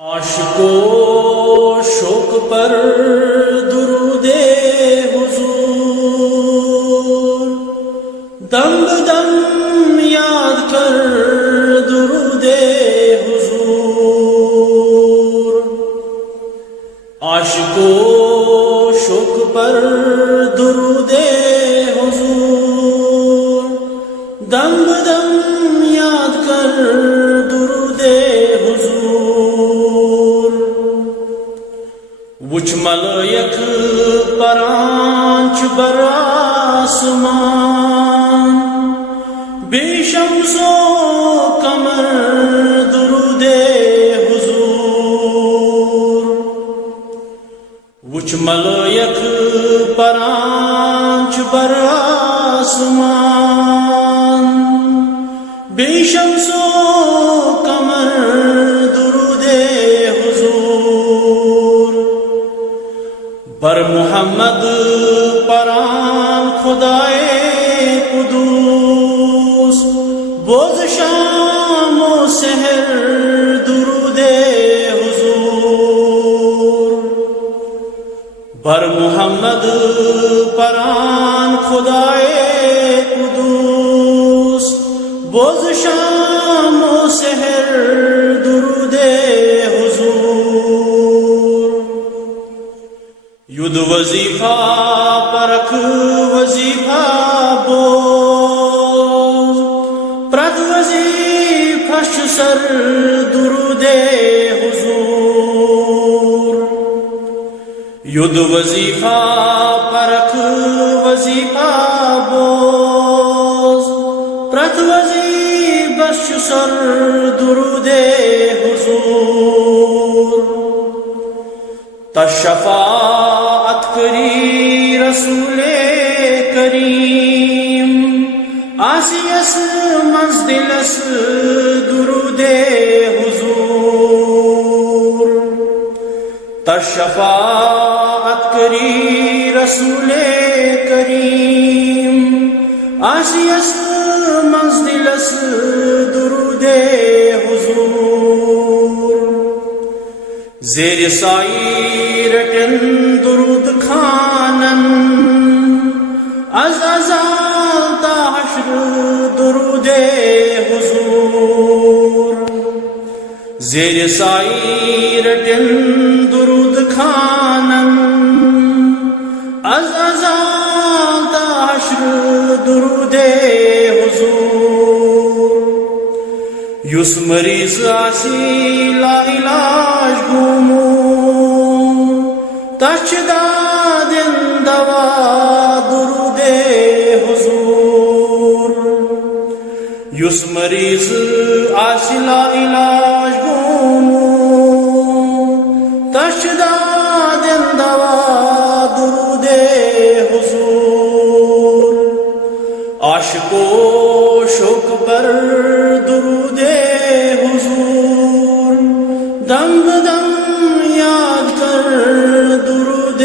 عاشقو شوق پر درود حضور، دم بدم یاد کر درود حضور. عاشقو شوق پر درود حضور، دم بدم یاد کر درود حضور. وچھ ملائک پرانچ بر آسمان، بے شمس و قمر درود حضور. وچھ ملائک پرانچ بر آسمان، بے شمس و قمر درود حضور. بر محمد پران خدائے قدوس، بوز شام و سحر درود حضور. بر محمد پران خدائے قدوس، بوز شام و سحر درود حضور. ید وظیفہ پرک وظیفہ بوز، پرت وظیفہ سر درود حضور. ید وظیفہ پرک وظیفہ بوز، پرت وظیفہ سر درود حضور. تشفاعت کری رسول کریم، آسیس منزلس درود حضور. تشفاعت کری رسول کریم، آسیس منزلس درود حضور. زیر سائی رٹن درود خانن، از ازال تا حشر درود حضور. زیر سائی رٹن درود خانن، از ازال تا حشر درود حضور. یس مریض آسی لا علاج گومو، تچ دادن دوا درود حضور. یس مریض آسی لا علاج گومو، تچ دادن دوا درود حضور. عاشقو شوق پر درود حضور، دم بدم یاد کر درود